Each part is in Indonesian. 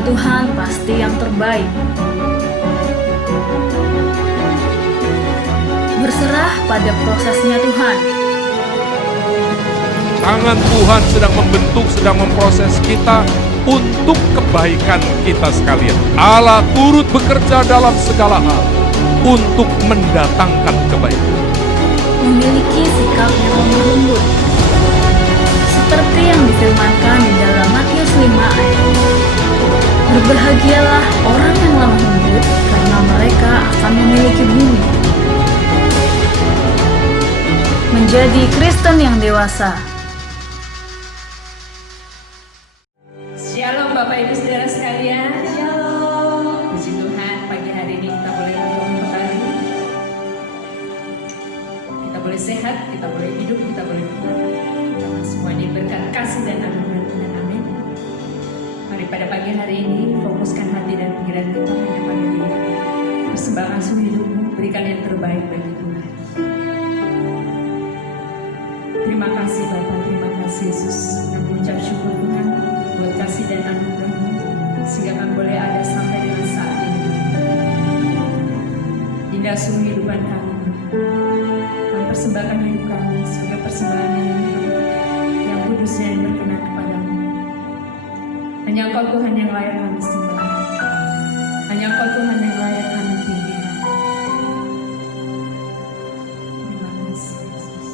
rencana Tuhan pasti yang terbaik. Berserah pada prosesnya Tuhan. Tangan Tuhan sedang membentuk, sedang memproses kita untuk kebaikan kita sekalian. Allah turut bekerja dalam segala hal untuk mendatangkan kebaikan. Memiliki sikap yang lemah lembut, seperti yang difirmankan di dalam Matius 5 ayat. Berbahagialah orang yang lemah lembut, karena mereka akan memiliki bumi. Menjadi Kristen yang dewasa. Shalom Bapak Ibu Saudara sekalian. Shalom. Puji Tuhan, pagi hari ini kita boleh bertemu kembali. Kita boleh sehat, kita boleh hidup, kita boleh bertemu. Semua ini berkat kasih dan anugerah Tuhan. Amin. Mari pada pagi hari ini fokuskan hati dan pikiran kita hanya pada Dia. Persembahkan seluruh hidupmu, berikan yang terbaik bagi Tuhan. Terima kasih Bapak, terima kasih Yesus. Kami mengucap syukur Tuhan buat kasih dan anugerah-Mu, sehingga kami boleh ada sampai dengan saat ini. Indah sungguh kehidupan kami. Kami persembahkan hidup kami sebagai persembahan yang kudus dan yang berkenan kepadamu. Hanya Engkau Tuhan yang layak kami sembah. Hanya Engkau Tuhan yang layak kami tinggikan. Terima kasih Yesus.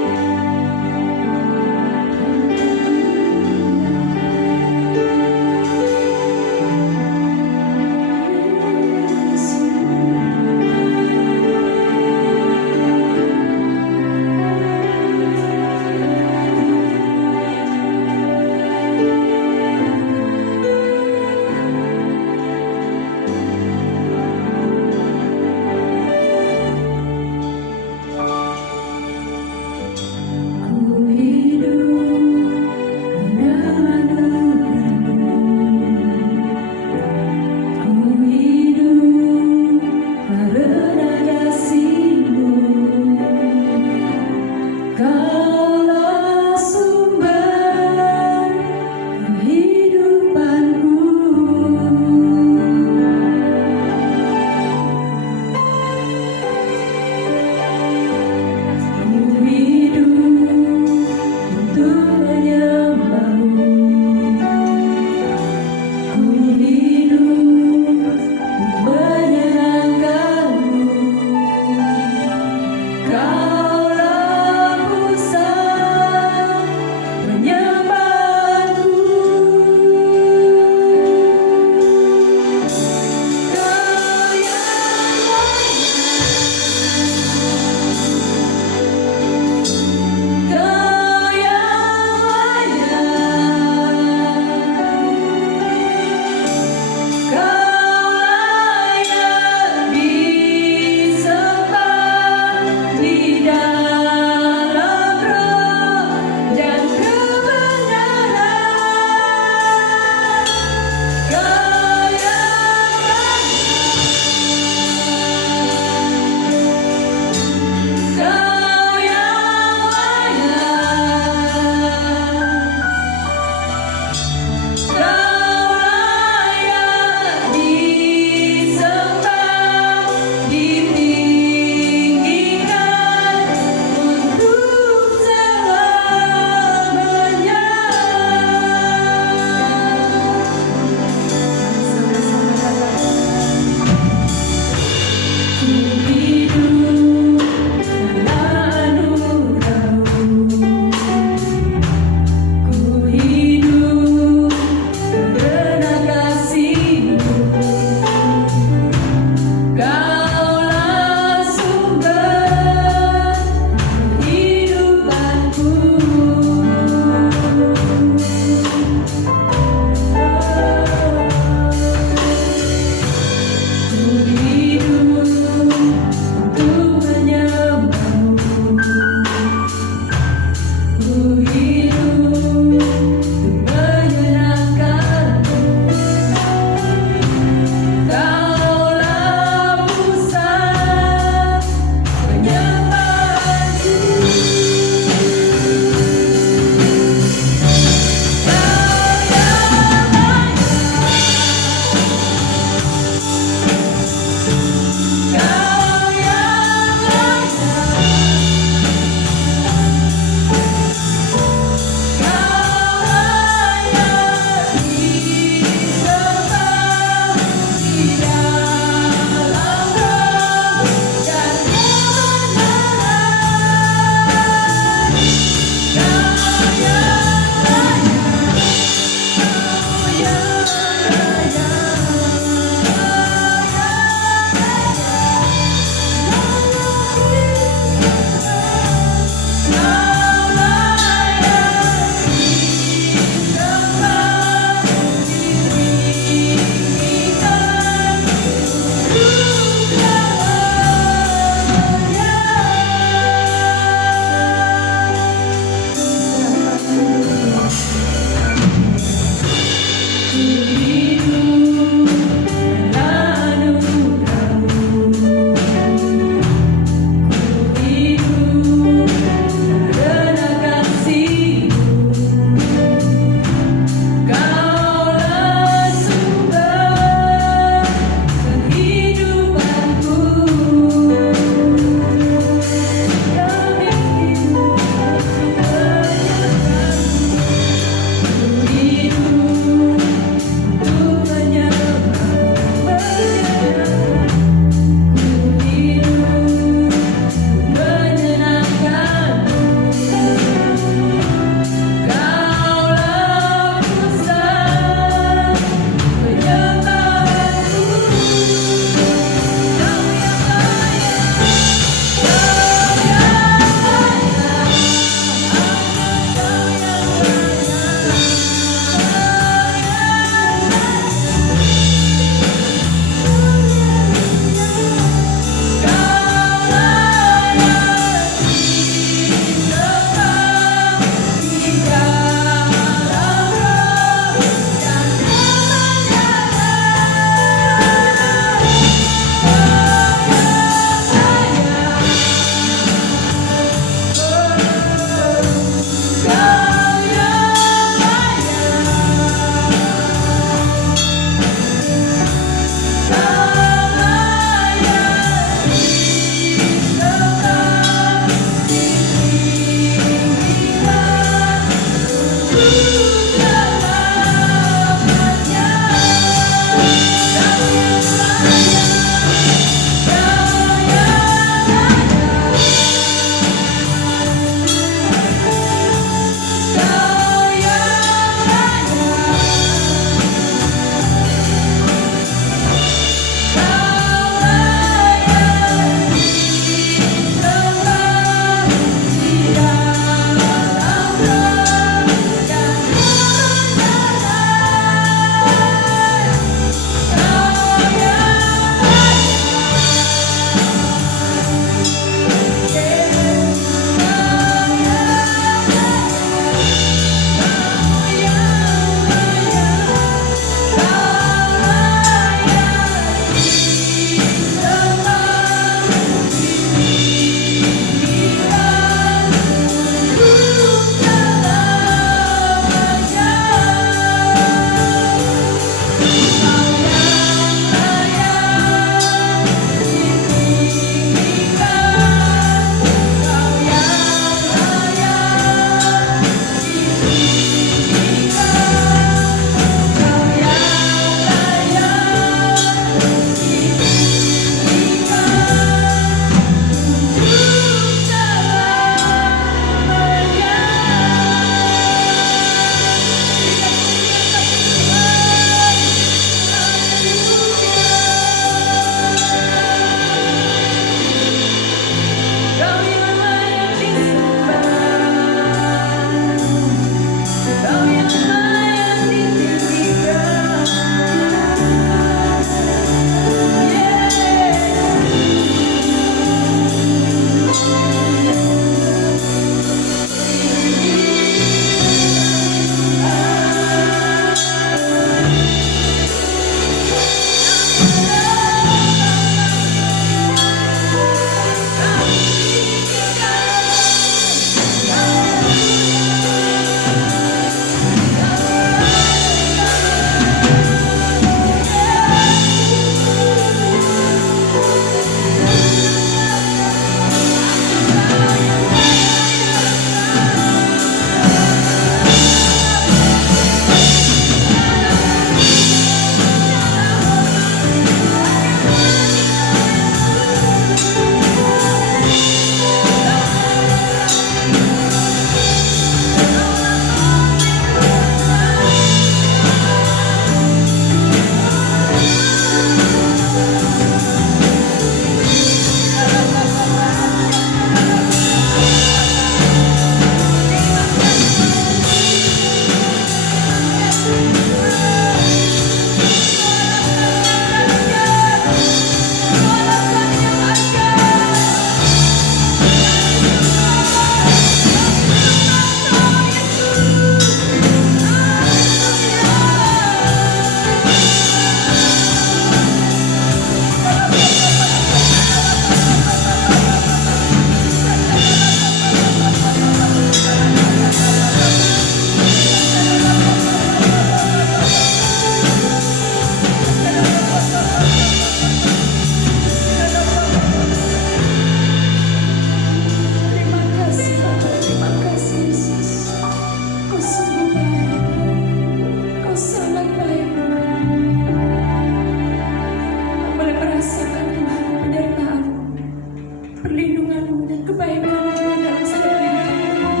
perlindungan-Mu dan kebaikan-Mu dalam setiap kehidupan kami.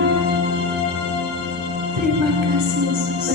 Terima kasih Yesus.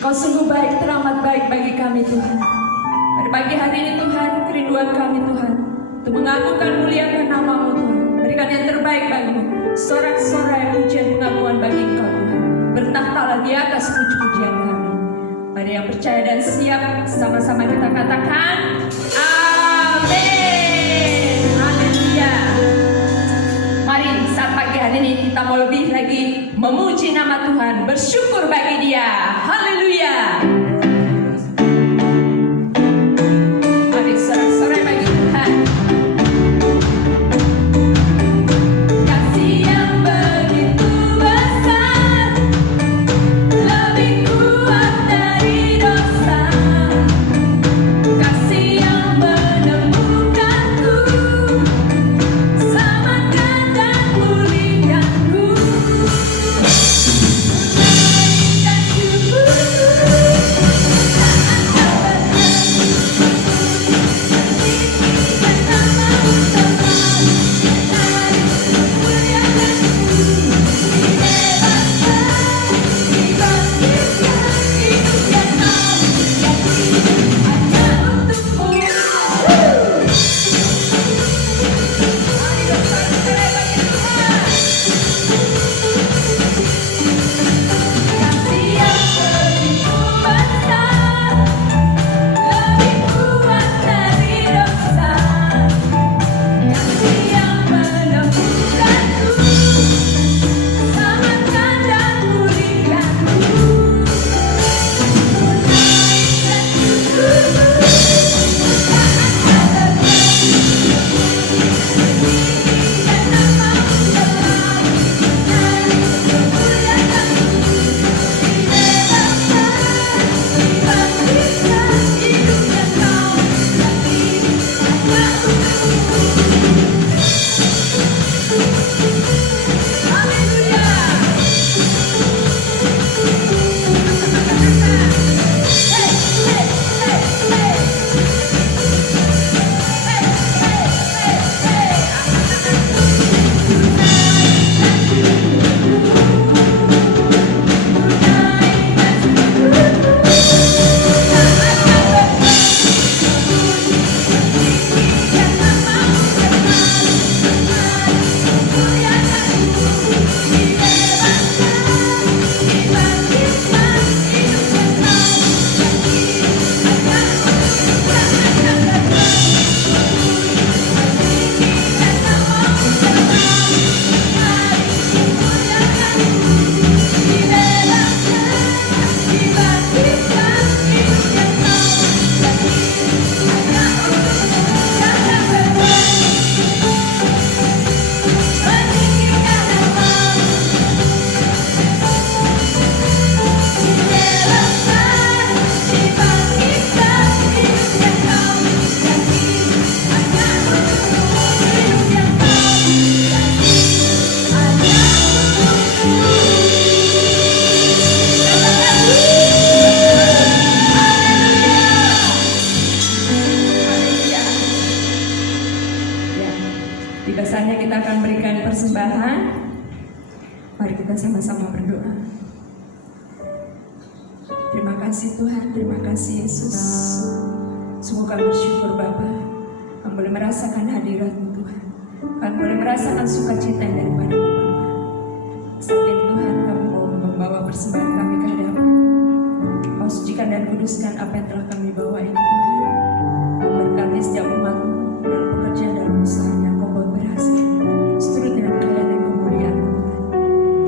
Engkau sungguh baik, teramat baik bagi kami Tuhan. Pada pagi hari ini Tuhan, kerinduan kami Tuhan untuk mengagungkan, muliakan nama-Mu Tuhan. Berikan yang terbaik bagi-Mu, sorak-sorai pujian pengakuan bagi Engkau Tuhan. Bertahtalah di atas puji-pujian kami. Mari yang percaya dan siap, sama-sama kita katakan amin. Haleluya. Mari saat pagi hari ini kita mau lebih lagi memuji nama Tuhan, bersyukur bagi Dia. Haleluya. Mari sorak-sorai bagi Tuhan. Kasih yang begitu besar, lebih kuat dari dosa. Kasih yang menemukanku, selamatkan dan pulihkanku. Naikkan syukur kita sama-sama berdoa. Terima kasih Tuhan, terima kasih Yesus. Sungguh kami bersyukur Bapa, kami boleh merasakan hadirat-Mu Tuhan. Kami boleh merasakan sukacita yang daripada-Mu Bapa. Saat ini Tuhan, kami mau membawa persembahan kami ke hadapan. Kau sucikan dan kuduskan apa yang telah kami bawa ini Tuhan. Kau berkati setiap umat-Mu dalam pekerjaan, dalam usahanya. Kau buat berhasil seturut dengan kekayaan dan kemuliaan-Mu Tuhan.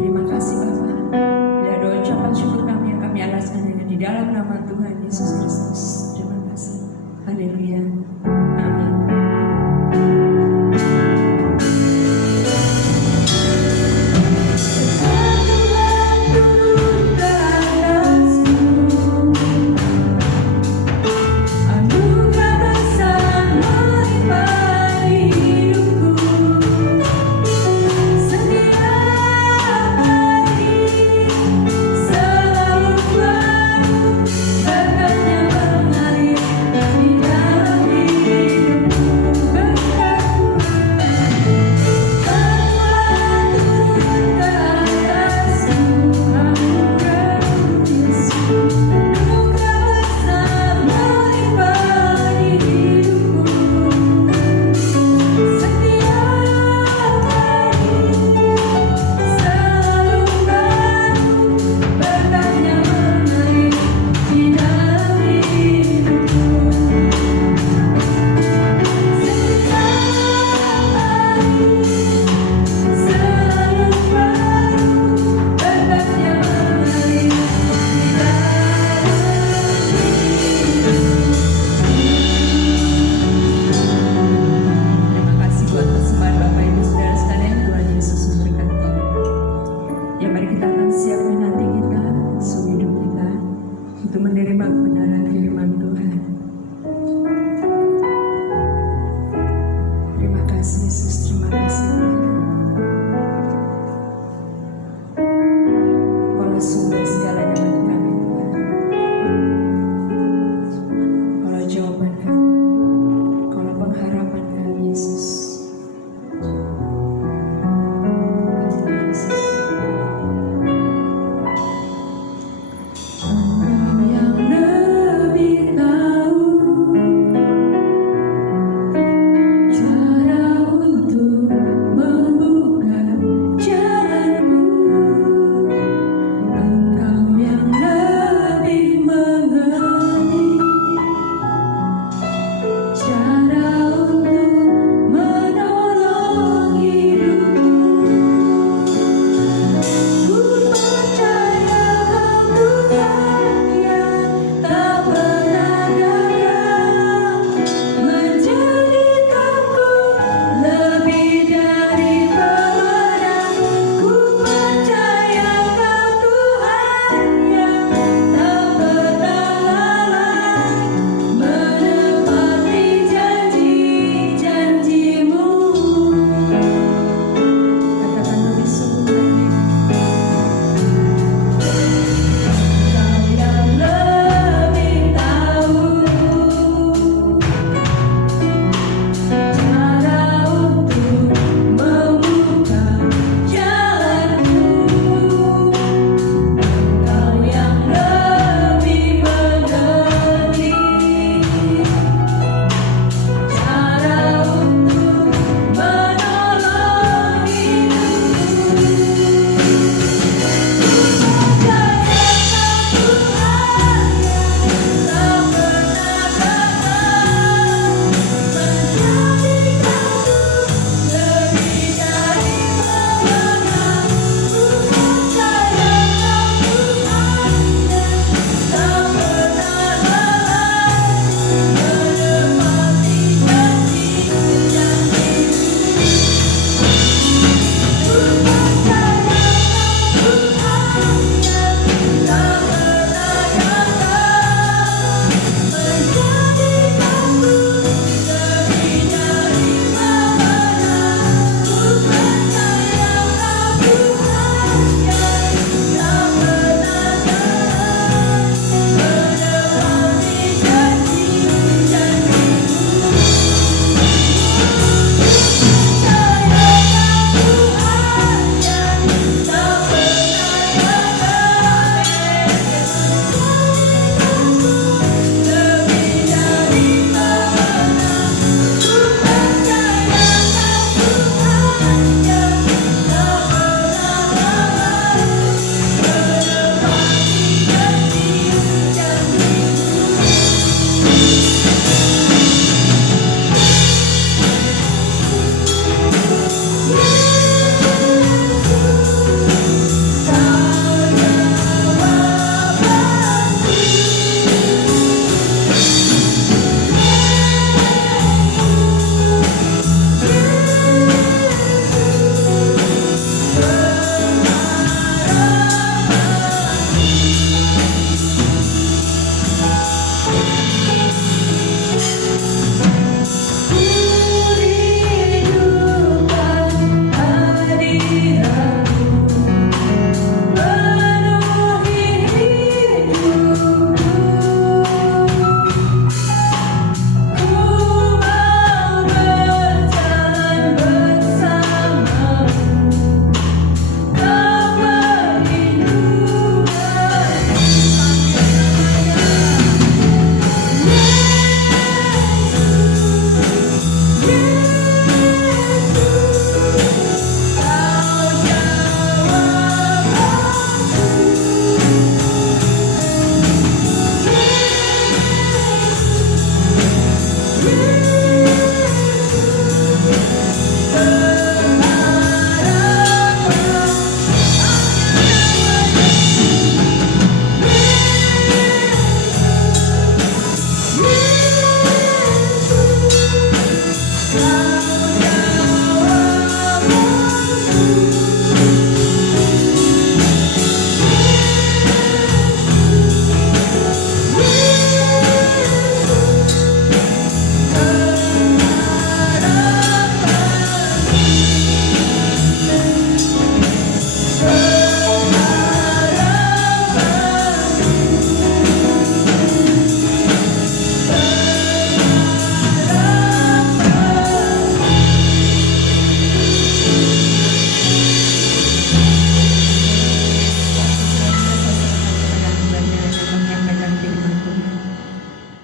Terima kasih Bapa. Bila doa ucapan syukur kami yang kami alaskan hanya di dalam nama Tuhan Yesus Kristus. Terima kasih. Haleluya. Amin. Yang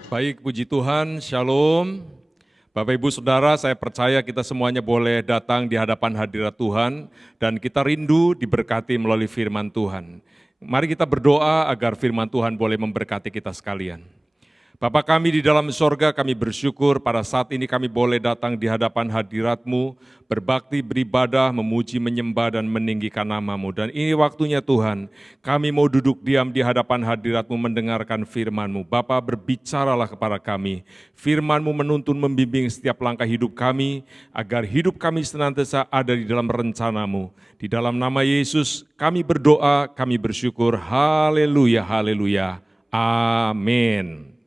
Baik, puji Tuhan, Shalom. Bapak Ibu Saudara, saya percaya kita semuanya boleh datang di hadapan hadirat Tuhan dan kita rindu diberkati melalui firman Tuhan. Mari kita berdoa agar firman Tuhan boleh memberkati kita sekalian. Bapa kami di dalam sorga, kami bersyukur pada saat ini kami boleh datang di hadapan hadirat-Mu, berbakti, beribadah, memuji, menyembah, dan meninggikan nama-Mu. Dan ini waktunya Tuhan, kami mau duduk diam di hadapan hadirat-Mu mendengarkan firman-Mu. Bapa, berbicaralah kepada kami, firman-Mu menuntun membimbing setiap langkah hidup kami, agar hidup kami senantiasa ada di dalam rencana-Mu. Di dalam nama Yesus kami berdoa, kami bersyukur, haleluya, haleluya, amin.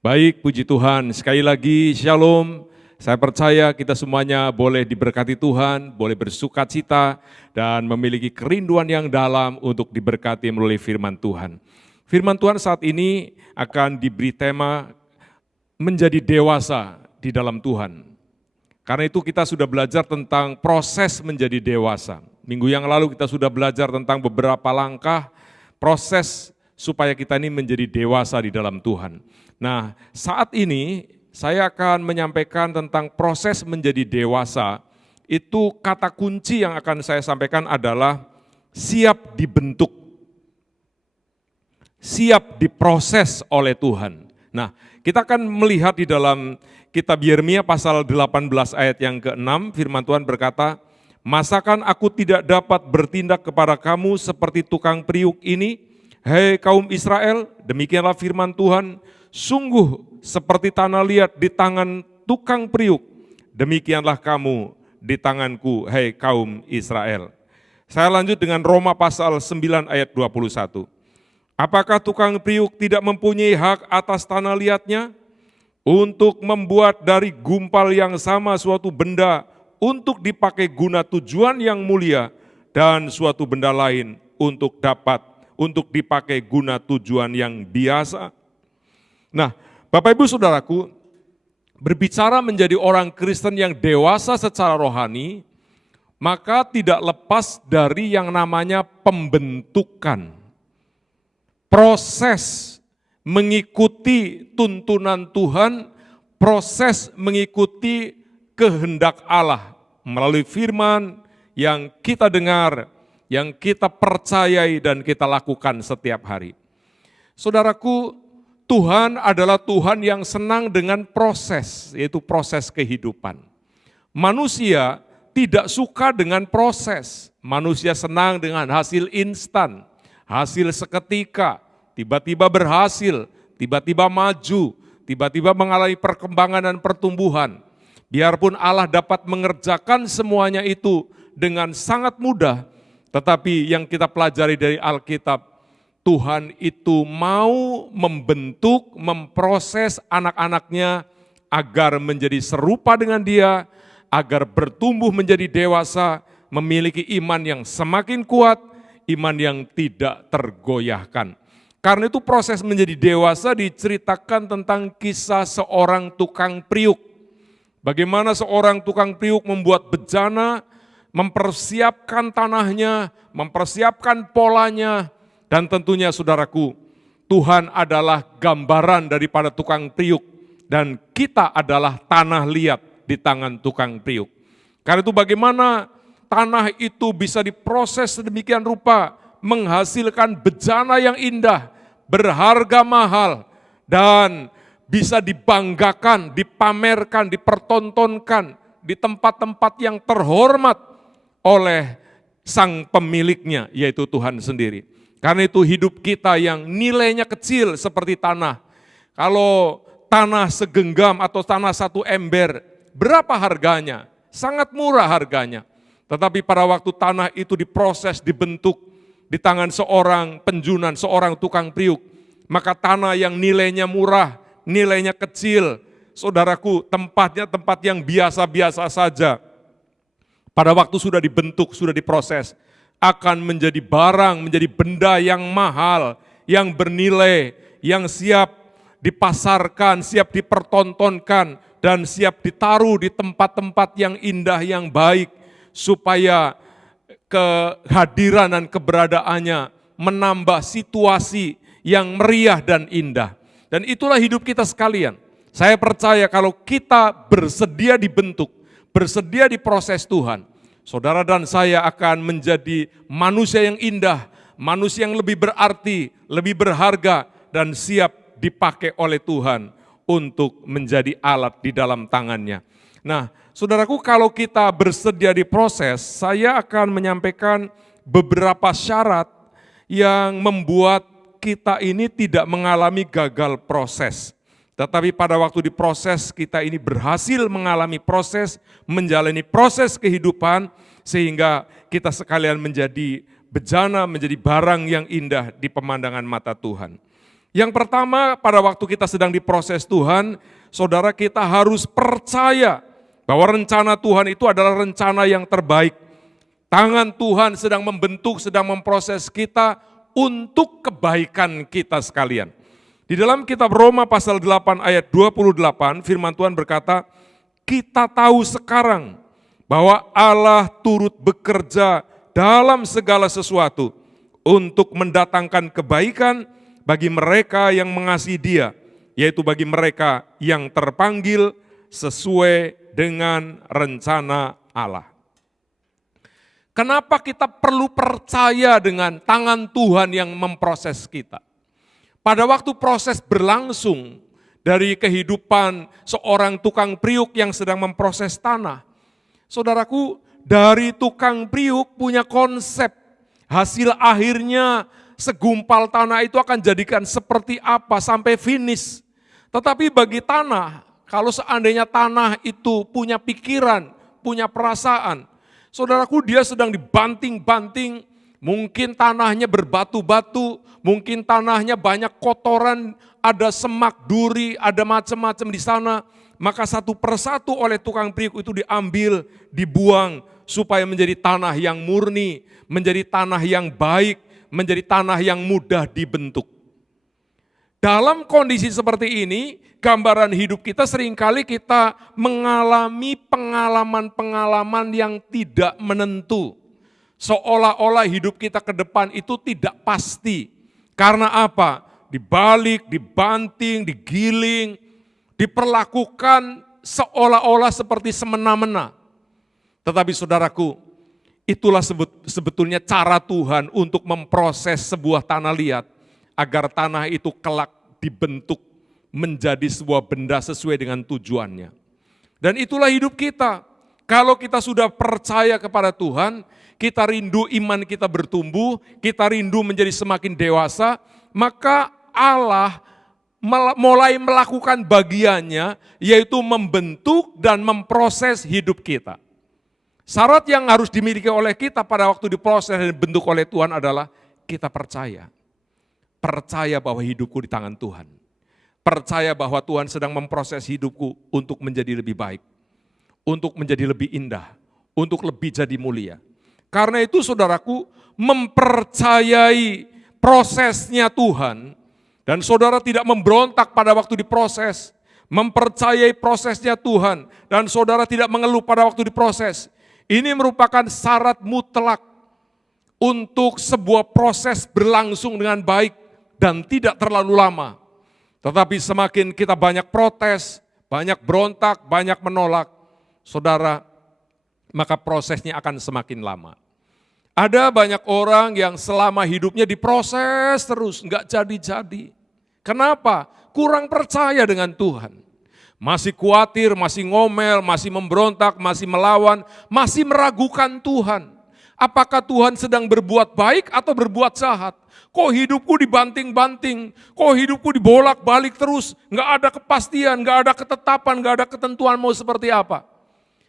Baik, puji Tuhan. Sekali lagi, Shalom. Saya percaya kita semuanya boleh diberkati Tuhan, boleh bersukacita, dan memiliki kerinduan yang dalam untuk diberkati melalui firman Tuhan. Firman Tuhan saat ini akan diberi tema menjadi dewasa di dalam Tuhan. Karena itu kita sudah belajar tentang proses menjadi dewasa. Minggu yang lalu kita sudah belajar tentang beberapa langkah proses supaya kita ini menjadi dewasa di dalam Tuhan. Nah, saat ini saya akan menyampaikan tentang proses menjadi dewasa. Itu kata kunci yang akan saya sampaikan adalah siap dibentuk, siap diproses oleh Tuhan. Nah, kita akan melihat di dalam kitab Yeremia pasal 18 ayat yang ke-6, firman Tuhan berkata, "Masakan aku tidak dapat bertindak kepada kamu seperti tukang periuk ini, hei kaum Israel?" Demikianlah firman Tuhan, "Sungguh seperti tanah liat di tangan tukang periuk, demikianlah kamu di tanganku, hei kaum Israel." Saya lanjut dengan Roma pasal 9 ayat 21. "Apakah tukang periuk tidak mempunyai hak atas tanah liatnya untuk membuat dari gumpal yang sama suatu benda untuk dipakai guna tujuan yang mulia dan suatu benda lain untuk dipakai guna tujuan yang biasa?" Nah, Bapak Ibu Saudaraku, berbicara menjadi orang Kristen yang dewasa secara rohani, maka tidak lepas dari yang namanya pembentukan. Proses mengikuti tuntunan Tuhan, proses mengikuti kehendak Allah melalui firman yang kita dengar, yang kita percayai dan kita lakukan setiap hari. Saudaraku, Tuhan adalah Tuhan yang senang dengan proses, yaitu proses kehidupan. Manusia tidak suka dengan proses, manusia senang dengan hasil instan, hasil seketika, tiba-tiba berhasil, tiba-tiba maju, tiba-tiba mengalami perkembangan dan pertumbuhan. Biarpun Allah dapat mengerjakan semuanya itu dengan sangat mudah, tetapi yang kita pelajari dari Alkitab, Tuhan itu mau membentuk, memproses anak-anaknya agar menjadi serupa dengan Dia, agar bertumbuh menjadi dewasa, memiliki iman yang semakin kuat, iman yang tidak tergoyahkan. Karena itu proses menjadi dewasa diceritakan tentang kisah seorang tukang periuk. Bagaimana seorang tukang periuk membuat bejana, mempersiapkan tanahnya, mempersiapkan polanya, dan tentunya saudaraku, Tuhan adalah gambaran daripada tukang periuk dan kita adalah tanah liat di tangan tukang periuk. Karena itu bagaimana tanah itu bisa diproses sedemikian rupa, menghasilkan bejana yang indah, berharga mahal, dan bisa dibanggakan, dipamerkan, dipertontonkan di tempat-tempat yang terhormat oleh sang pemiliknya, yaitu Tuhan sendiri. Karena itu hidup kita yang nilainya kecil seperti tanah. Kalau tanah segenggam atau tanah satu ember, berapa harganya? Sangat murah harganya. Tetapi pada waktu tanah itu diproses, dibentuk di tangan seorang penjunan, seorang tukang periuk, maka tanah yang nilainya murah, nilainya kecil, saudaraku, tempatnya tempat yang biasa-biasa saja. Pada waktu sudah dibentuk, sudah diproses, akan menjadi barang, menjadi benda yang mahal, yang bernilai, yang siap dipasarkan, siap dipertontonkan, dan siap ditaruh di tempat-tempat yang indah, yang baik, supaya kehadiran dan keberadaannya menambah situasi yang meriah dan indah. Dan itulah hidup kita sekalian. Saya percaya kalau kita bersedia dibentuk, bersedia diproses Tuhan, saudara dan saya akan menjadi manusia yang indah, manusia yang lebih berarti, lebih berharga, dan siap dipakai oleh Tuhan untuk menjadi alat di dalam tangannya. Nah, saudaraku, kalau kita bersedia diproses, saya akan menyampaikan beberapa syarat yang membuat kita ini tidak mengalami gagal proses. Tetapi pada waktu diproses, kita ini berhasil mengalami proses, menjalani proses kehidupan, sehingga kita sekalian menjadi bejana, menjadi barang yang indah di pemandangan mata Tuhan. Yang pertama, pada waktu kita sedang diproses Tuhan, saudara, kita harus percaya bahwa rencana Tuhan itu adalah rencana yang terbaik. Tangan Tuhan sedang membentuk, sedang memproses kita untuk kebaikan kita sekalian. Di dalam kitab Roma pasal 8 ayat 28, firman Tuhan berkata, kita tahu sekarang bahwa Allah turut bekerja dalam segala sesuatu untuk mendatangkan kebaikan bagi mereka yang mengasihi Dia, yaitu bagi mereka yang terpanggil sesuai dengan rencana Allah. Kenapa kita perlu percaya dengan tangan Tuhan yang memproses kita? Pada waktu proses berlangsung dari kehidupan seorang tukang priuk yang sedang memproses tanah, saudaraku, dari tukang priuk punya konsep hasil akhirnya segumpal tanah itu akan jadikan seperti apa sampai finish. Tetapi bagi tanah, kalau seandainya tanah itu punya pikiran, punya perasaan, saudaraku, dia sedang dibanting-banting, mungkin tanahnya berbatu-batu, mungkin tanahnya banyak kotoran, ada semak duri, ada macam-macam di sana, maka satu persatu oleh tukang priuk itu diambil, dibuang, supaya menjadi tanah yang murni, menjadi tanah yang baik, menjadi tanah yang mudah dibentuk. Dalam kondisi seperti ini, gambaran hidup kita seringkali kita mengalami pengalaman-pengalaman yang tidak menentu. Seolah-olah hidup kita ke depan itu tidak pasti. Karena apa? Dibalik, dibanting, digiling, diperlakukan seolah-olah seperti semena-mena. Tetapi saudaraku, itulah sebetulnya cara Tuhan untuk memproses sebuah tanah liat, agar tanah itu kelak dibentuk menjadi sebuah benda sesuai dengan tujuannya. Dan itulah hidup kita. Kalau kita sudah percaya kepada Tuhan, kita rindu iman kita bertumbuh, kita rindu menjadi semakin dewasa, maka Allah mulai melakukan bagiannya, yaitu membentuk dan memproses hidup kita. Syarat yang harus dimiliki oleh kita pada waktu diproses dan dibentuk oleh Tuhan adalah kita percaya. Percaya bahwa hidupku di tangan Tuhan. Percaya bahwa Tuhan sedang memproses hidupku untuk menjadi lebih baik. Untuk menjadi lebih indah. Untuk lebih jadi mulia. Karena itu saudaraku, mempercayai prosesnya Tuhan. Dan saudara tidak memberontak pada waktu diproses. Mempercayai prosesnya Tuhan. Dan saudara tidak mengeluh pada waktu diproses. Ini merupakan syarat mutlak untuk sebuah proses berlangsung dengan baik dan tidak terlalu lama. Tetapi semakin kita banyak protes, banyak berontak, banyak menolak, saudara, maka prosesnya akan semakin lama. Ada banyak orang yang selama hidupnya diproses terus, enggak jadi-jadi. Kenapa? Kurang percaya dengan Tuhan. Masih khawatir, masih ngomel, masih memberontak, masih melawan, masih meragukan Tuhan. Apakah Tuhan sedang berbuat baik atau berbuat jahat? Kok hidupku dibanting-banting? Kok hidupku dibolak-balik terus? Nggak ada kepastian, nggak ada ketetapan, nggak ada ketentuan mau seperti apa.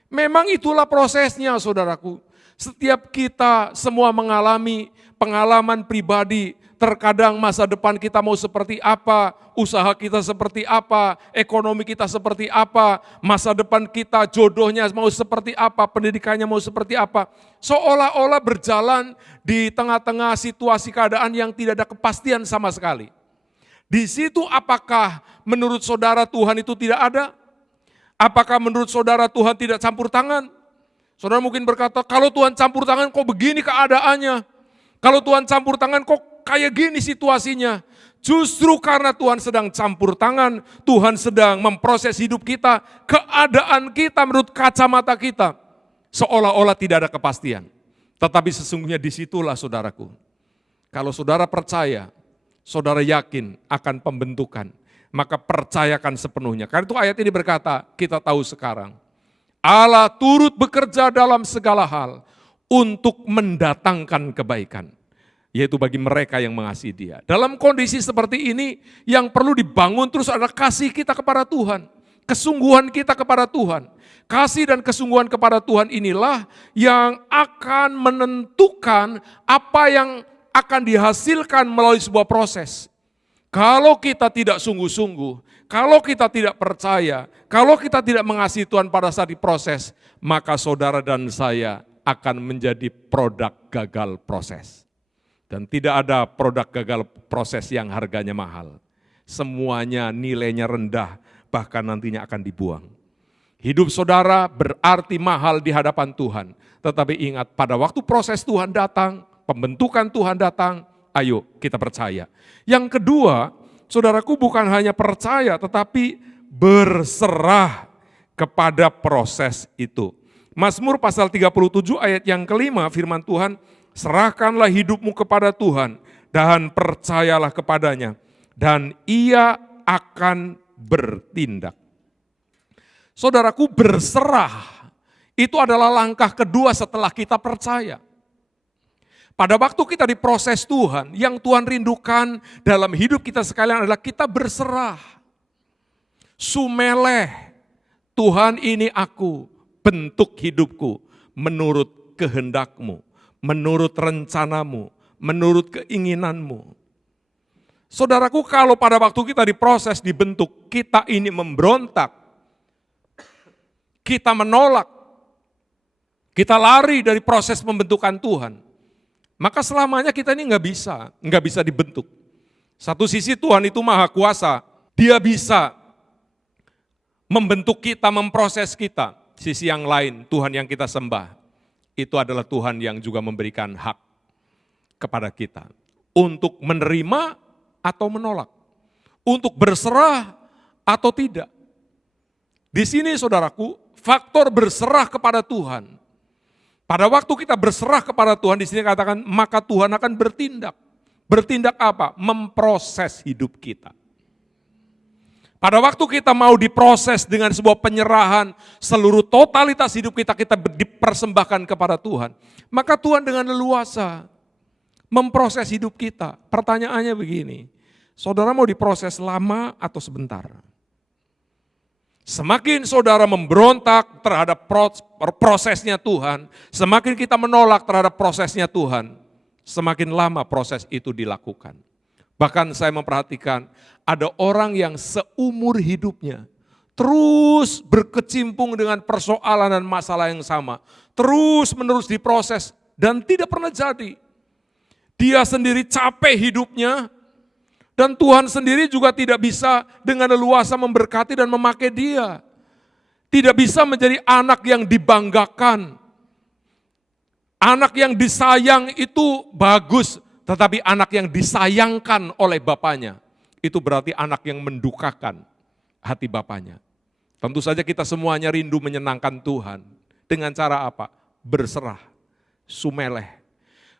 Memang itulah prosesnya, saudaraku. Setiap kita semua mengalami pengalaman pribadi. Terkadang masa depan kita mau seperti apa, usaha kita seperti apa, ekonomi kita seperti apa, masa depan kita jodohnya mau seperti apa, pendidikannya mau seperti apa. Seolah-olah berjalan di tengah-tengah situasi keadaan yang tidak ada kepastian sama sekali. Di situ apakah menurut saudara Tuhan itu tidak ada? Apakah menurut saudara Tuhan tidak campur tangan? Saudara mungkin berkata, kalau Tuhan campur tangan kok begini keadaannya? Kalau Tuhan campur tangan kok kayak gini situasinya. Justru karena Tuhan sedang campur tangan, Tuhan sedang memproses hidup kita, keadaan kita menurut kacamata kita seolah-olah tidak ada kepastian. Tetapi sesungguhnya disitulah saudaraku. Kalau saudara percaya, saudara yakin akan pembentukan, maka percayakan sepenuhnya. Karena itu ayat ini berkata, kita tahu sekarang, Allah turut bekerja dalam segala hal untuk mendatangkan kebaikan. Yaitu bagi mereka yang mengasihi Dia. Dalam kondisi seperti ini, yang perlu dibangun terus adalah kasih kita kepada Tuhan. Kesungguhan kita kepada Tuhan. Kasih dan kesungguhan kepada Tuhan inilah yang akan menentukan apa yang akan dihasilkan melalui sebuah proses. Kalau kita tidak sungguh-sungguh, kalau kita tidak percaya, kalau kita tidak mengasihi Tuhan pada saat diproses, maka saudara dan saya akan menjadi produk gagal proses. Dan tidak ada produk gagal proses yang harganya mahal. Semuanya nilainya rendah, bahkan nantinya akan dibuang. Hidup saudara berarti mahal di hadapan Tuhan. Tetapi ingat, pada waktu proses Tuhan datang, pembentukan Tuhan datang, ayo kita percaya. Yang kedua, saudaraku bukan hanya percaya, tetapi berserah kepada proses itu. Mazmur pasal 37 ayat yang kelima, firman Tuhan, serahkanlah hidupmu kepada Tuhan dan percayalah kepadanya dan Ia akan bertindak. Saudaraku, berserah itu adalah langkah kedua setelah kita percaya. Pada waktu kita diproses Tuhan, yang Tuhan rindukan dalam hidup kita sekalian adalah kita berserah. Sumeleh, Tuhan ini aku, bentuk hidupku menurut kehendak-Mu. Menurut rencanamu, menurut keinginanmu. Saudaraku, kalau pada waktu kita diproses, dibentuk, kita ini memberontak, kita menolak, kita lari dari proses pembentukan Tuhan, maka selamanya kita ini nggak bisa dibentuk. Satu sisi Tuhan itu maha kuasa, Dia bisa membentuk kita, memproses kita. Sisi yang lain, Tuhan yang kita sembah, itu adalah Tuhan yang juga memberikan hak kepada kita untuk menerima atau menolak, untuk berserah atau tidak. Di sini saudaraku, faktor berserah kepada Tuhan. Pada waktu kita berserah kepada Tuhan, di sini katakan, maka Tuhan akan bertindak. Bertindak apa? Memproses hidup kita. Pada waktu kita mau diproses dengan sebuah penyerahan, seluruh totalitas hidup kita dipersembahkan kepada Tuhan. Maka Tuhan dengan leluasa memproses hidup kita. Pertanyaannya begini, saudara mau diproses lama atau sebentar? Semakin saudara memberontak terhadap prosesnya Tuhan, semakin kita menolak terhadap prosesnya Tuhan, semakin lama proses itu dilakukan. Bahkan saya memperhatikan ada orang yang seumur hidupnya terus berkecimpung dengan persoalan dan masalah yang sama. Terus menerus diproses dan tidak pernah jadi. Dia sendiri capek hidupnya dan Tuhan sendiri juga tidak bisa dengan leluasa memberkati dan memakai dia. Tidak bisa menjadi anak yang dibanggakan. Anak yang disayang itu bagus. Tetapi anak yang disayangkan oleh bapaknya, itu berarti anak yang mendukakan hati bapaknya. Tentu saja kita semuanya rindu menyenangkan Tuhan. Dengan cara apa? Berserah, sumeleh.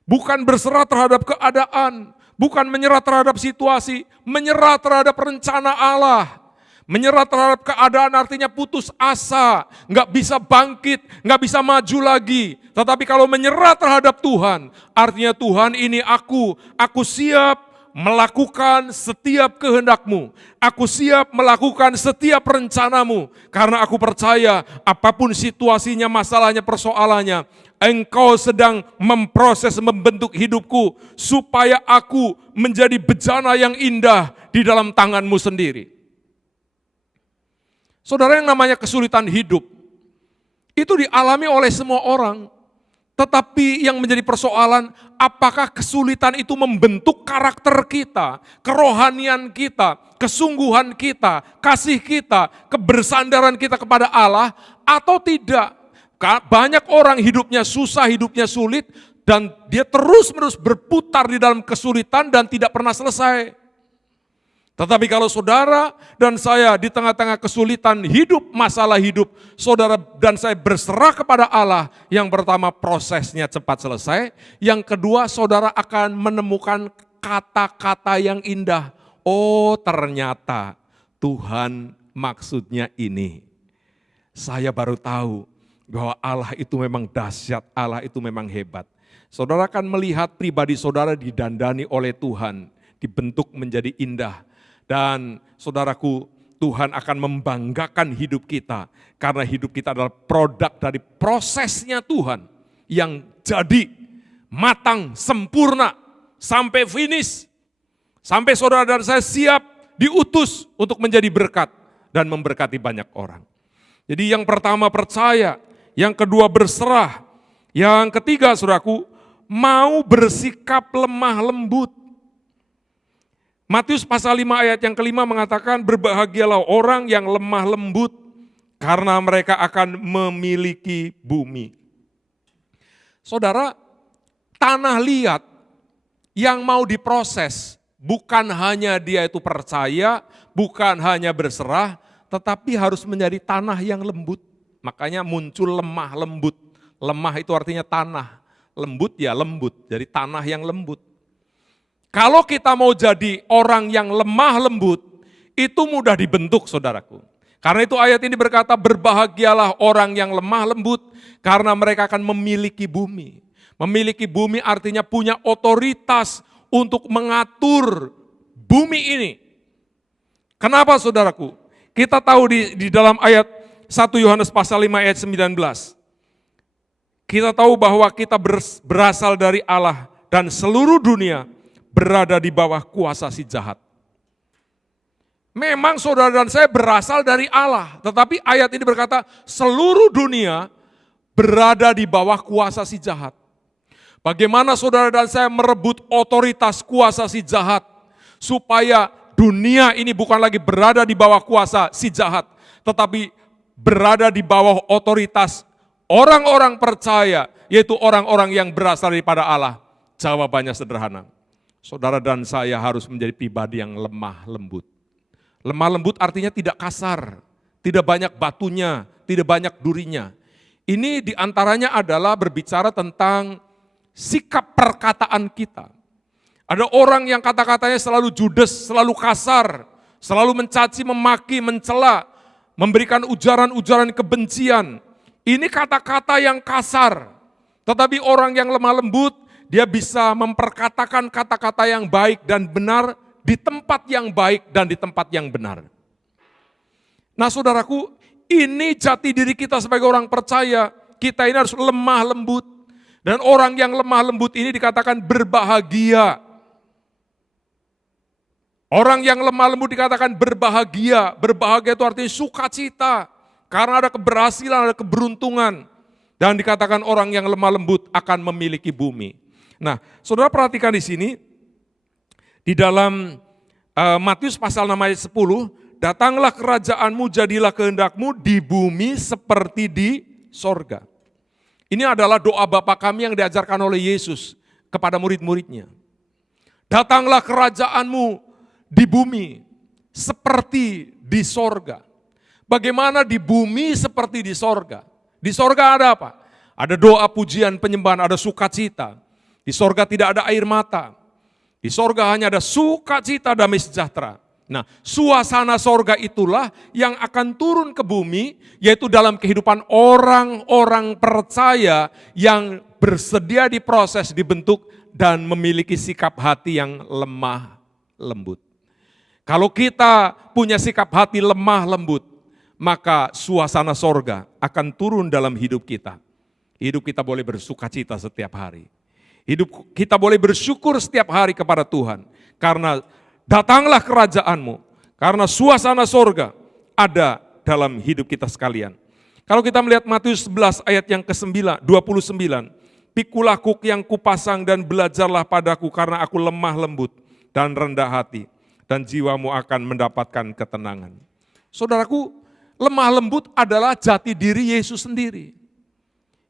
Bukan berserah terhadap keadaan, bukan menyerah terhadap situasi, menyerah terhadap rencana Allah. Menyerah terhadap keadaan artinya putus asa, nggak bisa bangkit, nggak bisa maju lagi. Tetapi kalau menyerah terhadap Tuhan, artinya Tuhan ini aku siap melakukan setiap kehendak-Mu. Aku siap melakukan setiap rencanamu. Karena aku percaya apapun situasinya, masalahnya, persoalannya, Engkau sedang memproses, membentuk hidupku supaya aku menjadi bejana yang indah di dalam tangan-Mu sendiri. Saudara, yang namanya kesulitan hidup, itu dialami oleh semua orang. Tetapi yang menjadi persoalan, apakah kesulitan itu membentuk karakter kita, kerohanian kita, kesungguhan kita, kasih kita, kebersandaran kita kepada Allah, atau tidak. Banyak orang hidupnya susah, hidupnya sulit, dan dia terus-menerus berputar di dalam kesulitan dan tidak pernah selesai. Tetapi kalau saudara dan saya di tengah-tengah kesulitan hidup, masalah hidup, saudara dan saya berserah kepada Allah, yang pertama prosesnya cepat selesai, yang kedua saudara akan menemukan kata-kata yang indah. Oh ternyata Tuhan maksudnya ini. Saya baru tahu bahwa Allah itu memang dahsyat, Allah itu memang hebat. Saudara akan melihat pribadi saudara didandani oleh Tuhan, dibentuk menjadi indah. Dan saudaraku, Tuhan akan membanggakan hidup kita, karena hidup kita adalah produk dari prosesnya Tuhan yang jadi matang, sempurna, sampai finish. Sampai saudara dan saya siap diutus untuk menjadi berkat dan memberkati banyak orang. Jadi yang pertama percaya, yang kedua berserah, yang ketiga saudaraku, mau bersikap lemah lembut. Matius pasal 5 ayat yang kelima mengatakan, berbahagialah orang yang lemah lembut, karena mereka akan memiliki bumi. Saudara, tanah liat yang mau diproses, bukan hanya dia itu percaya, bukan hanya berserah, tetapi harus menjadi tanah yang lembut. Makanya muncul lemah lembut. Lemah itu artinya tanah, lembut ya lembut, jadi tanah yang lembut. Kalau kita mau jadi orang yang lemah lembut, itu mudah dibentuk saudaraku. Karena itu ayat ini berkata, berbahagialah orang yang lemah lembut, karena mereka akan memiliki bumi. Memiliki bumi artinya punya otoritas untuk mengatur bumi ini. Kenapa saudaraku? Kita tahu di dalam ayat 1 Yohanes pasal 5 ayat 19. Kita tahu bahwa kita berasal dari Allah dan seluruh dunia berada di bawah kuasa si jahat. Memang saudara dan saya berasal dari Allah, tetapi ayat ini berkata seluruh dunia berada di bawah kuasa si jahat. Bagaimana saudara dan saya merebut otoritas kuasa si jahat, supaya dunia ini bukan lagi berada di bawah kuasa si jahat, tetapi berada di bawah otoritas orang-orang percaya, yaitu orang-orang yang berasal daripada Allah. Jawabannya sederhana. Saudara dan saya harus menjadi pribadi yang lemah lembut. Lemah lembut artinya tidak kasar, tidak banyak batunya, tidak banyak durinya. Ini diantaranya adalah berbicara tentang sikap perkataan kita. Ada orang yang kata-katanya selalu judes, selalu kasar, selalu mencaci, memaki, mencela, memberikan ujaran-ujaran kebencian. Ini kata-kata yang kasar. Tetapi orang yang lemah lembut, dia bisa memperkatakan kata-kata yang baik dan benar di tempat yang baik dan di tempat yang benar. Nah saudaraku, ini jati diri kita sebagai orang percaya. Kita ini harus lemah lembut. Dan orang yang lemah lembut ini dikatakan berbahagia. Orang yang lemah lembut dikatakan berbahagia. Berbahagia itu artinya sukacita. Karena ada keberhasilan, ada keberuntungan. Dan dikatakan orang yang lemah lembut akan memiliki bumi. Nah, saudara perhatikan di sini, di dalam Matius pasal 6 ayat 10, datanglah kerajaanmu, jadilah kehendakmu di bumi seperti di sorga. Ini adalah doa Bapa kami yang diajarkan oleh Yesus kepada murid-muridnya. Datanglah kerajaanmu di bumi seperti di sorga. Bagaimana di bumi seperti di sorga? Di sorga ada apa? Ada doa, pujian, penyembahan, ada sukacita. Di sorga tidak ada air mata. Di sorga hanya ada sukacita, damai sejahtera. Nah, suasana sorga itulah yang akan turun ke bumi, yaitu dalam kehidupan orang-orang percaya yang bersedia diproses, dibentuk, dan memiliki sikap hati yang lemah lembut. Kalau kita punya sikap hati lemah lembut, maka suasana sorga akan turun dalam hidup kita. Hidup kita boleh bersukacita setiap hari. Hidup kita boleh bersyukur setiap hari kepada Tuhan. Karena datanglah kerajaanmu. Karena suasana sorga ada dalam hidup kita sekalian. Kalau kita melihat Matius 11 ayat yang ke-29. Pikulah kuk yang kupasang dan belajarlah padaku karena aku lemah lembut dan rendah hati. Dan jiwamu akan mendapatkan ketenangan. Saudaraku, lemah lembut adalah jati diri Yesus sendiri.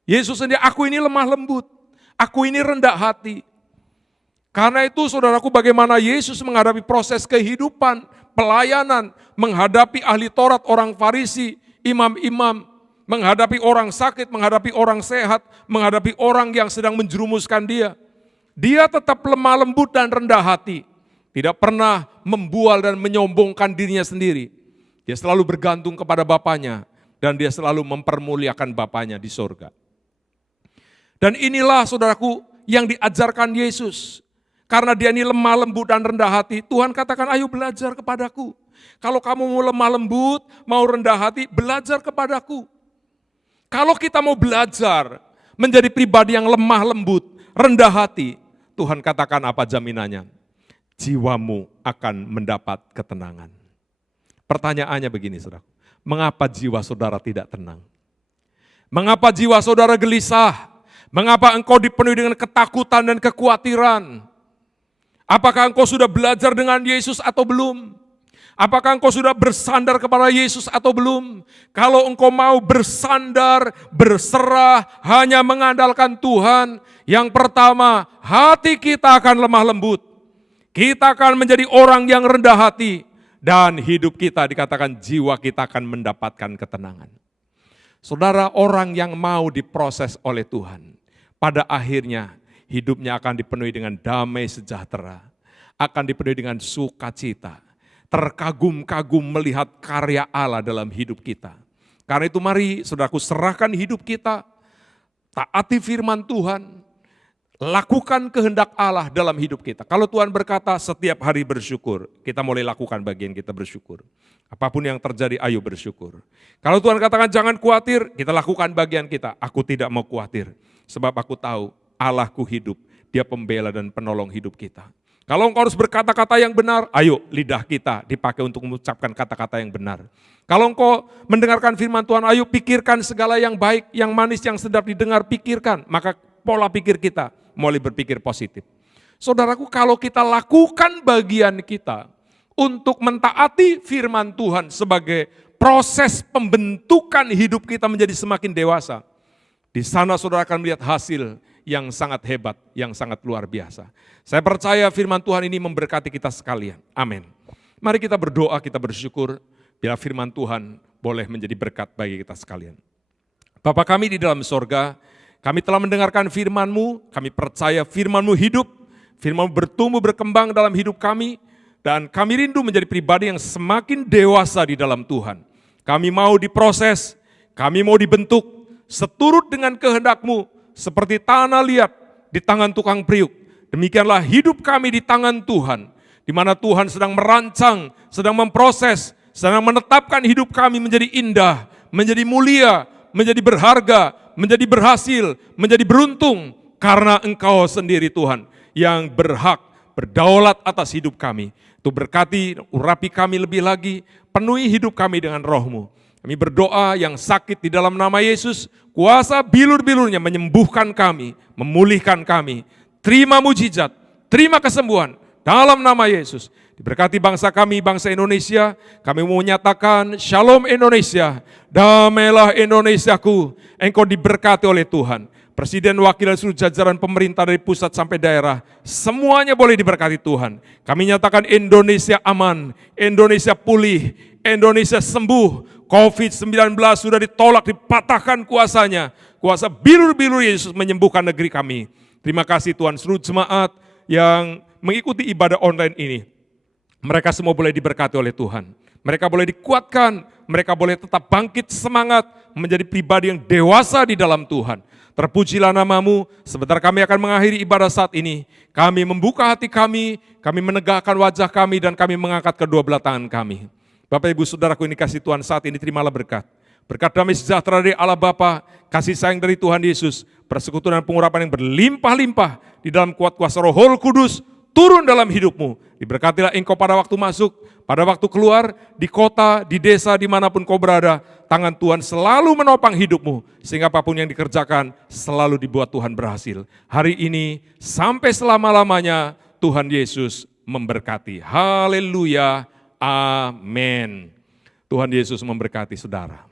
Yesus sendiri, aku ini lemah lembut. Aku ini rendah hati. Karena itu saudaraku, bagaimana Yesus menghadapi proses kehidupan, pelayanan, menghadapi ahli Taurat, orang Farisi, imam-imam, menghadapi orang sakit, menghadapi orang sehat, menghadapi orang yang sedang menjerumuskan dia. Dia tetap lemah lembut dan rendah hati. Tidak pernah membual dan menyombongkan dirinya sendiri. Dia selalu bergantung kepada Bapanya dan dia selalu mempermuliakan Bapanya di surga. Dan inilah saudaraku yang diajarkan Yesus. Karena dia ini lemah lembut dan rendah hati, Tuhan katakan, ayo belajar kepadaku. Kalau kamu mau lemah lembut, mau rendah hati, belajar kepadaku. Kalau kita mau belajar menjadi pribadi yang lemah lembut, rendah hati, Tuhan katakan apa jaminannya? Jiwamu akan mendapat ketenangan. Pertanyaannya begini, saudara, mengapa jiwa saudara tidak tenang? Mengapa jiwa saudara gelisah? Mengapa engkau dipenuhi dengan ketakutan dan kekhawatiran? Apakah engkau sudah belajar dengan Yesus atau belum? Apakah engkau sudah bersandar kepada Yesus atau belum? Kalau engkau mau bersandar, berserah, hanya mengandalkan Tuhan, yang pertama, hati kita akan lemah lembut. Kita akan menjadi orang yang rendah hati. Dan hidup kita dikatakan jiwa kita akan mendapatkan ketenangan. Saudara, orang yang mau diproses oleh Tuhan, pada akhirnya hidupnya akan dipenuhi dengan damai sejahtera, akan dipenuhi dengan sukacita, terkagum-kagum melihat karya Allah dalam hidup kita. Karena itu mari saudaraku serahkan hidup kita, taati firman Tuhan, lakukan kehendak Allah dalam hidup kita. Kalau Tuhan berkata setiap hari bersyukur, kita mulai lakukan bagian kita bersyukur. Apapun yang terjadi, ayo bersyukur. Kalau Tuhan katakan jangan khawatir, kita lakukan bagian kita. Aku tidak mau khawatir, sebab aku tahu Allahku hidup, dia pembela dan penolong hidup kita. Kalau engkau harus berkata-kata yang benar, ayo lidah kita dipakai untuk mengucapkan kata-kata yang benar. Kalau engkau mendengarkan firman Tuhan, ayo pikirkan segala yang baik, yang manis, yang sedap didengar, pikirkan. Maka pola pikir kita mulai berpikir positif. Saudaraku, kalau kita lakukan bagian kita untuk mentaati firman Tuhan sebagai proses pembentukan hidup kita menjadi semakin dewasa, di sana saudara akan melihat hasil yang sangat hebat, yang sangat luar biasa. Saya percaya firman Tuhan ini memberkati kita sekalian. Amin. Mari kita berdoa, kita bersyukur, biar firman Tuhan boleh menjadi berkat bagi kita sekalian. Bapa kami di dalam sorga, kami telah mendengarkan firman-Mu, kami percaya firman-Mu hidup, firman-Mu bertumbuh berkembang dalam hidup kami, dan kami rindu menjadi pribadi yang semakin dewasa di dalam Tuhan. Kami mau diproses, kami mau dibentuk, seturut dengan kehendak-Mu, seperti tanah liat di tangan tukang priuk. Demikianlah hidup kami di tangan Tuhan, di mana Tuhan sedang merancang, sedang memproses, sedang menetapkan hidup kami menjadi indah, menjadi mulia, menjadi berharga, menjadi berhasil, menjadi beruntung, karena Engkau sendiri Tuhan yang berhak berdaulat atas hidup kami. Itu berkati, urapi kami lebih lagi, penuhi hidup kami dengan Roh-Mu. Kami berdoa yang sakit di dalam nama Yesus, kuasa bilur-bilurnya menyembuhkan kami, memulihkan kami. Terima mujizat, terima kesembuhan dalam nama Yesus. Diberkati bangsa kami, bangsa Indonesia. Kami mau menyatakan Shalom Indonesia, damailah Indonesiaku. Engkau diberkati oleh Tuhan. Presiden, wakil, dan seluruh jajaran pemerintah dari pusat sampai daerah, semuanya boleh diberkati Tuhan. Kami nyatakan Indonesia aman, Indonesia pulih, Indonesia sembuh. COVID-19 sudah ditolak, dipatahkan kuasanya. Kuasa bilur-bilur Yesus menyembuhkan negeri kami. Terima kasih Tuhan, seluruh jemaat yang mengikuti ibadah online ini. Mereka semua boleh diberkati oleh Tuhan. Mereka boleh dikuatkan, mereka boleh tetap bangkit semangat, menjadi pribadi yang dewasa di dalam Tuhan. Terpujilah nama-Mu, sebentar kami akan mengakhiri ibadah saat ini. Kami membuka hati kami menegakkan wajah kami, dan kami mengangkat kedua belah tangan kami. Bapak Ibu Saudaraku ini kasih Tuhan saat ini, terimalah berkat. Berkat damai sejahtera dari Allah Bapa, kasih sayang dari Tuhan Yesus, persekutuan dan pengurapan yang berlimpah-limpah di dalam kuat kuasa Roh Kudus, turun dalam hidupmu. Diberkatilah engkau pada waktu masuk, pada waktu keluar, di kota, di desa, dimanapun kau berada. Tangan Tuhan selalu menopang hidupmu, sehingga apapun yang dikerjakan selalu dibuat Tuhan berhasil. Hari ini sampai selama-lamanya Tuhan Yesus memberkati. Haleluya, amin. Tuhan Yesus memberkati saudara.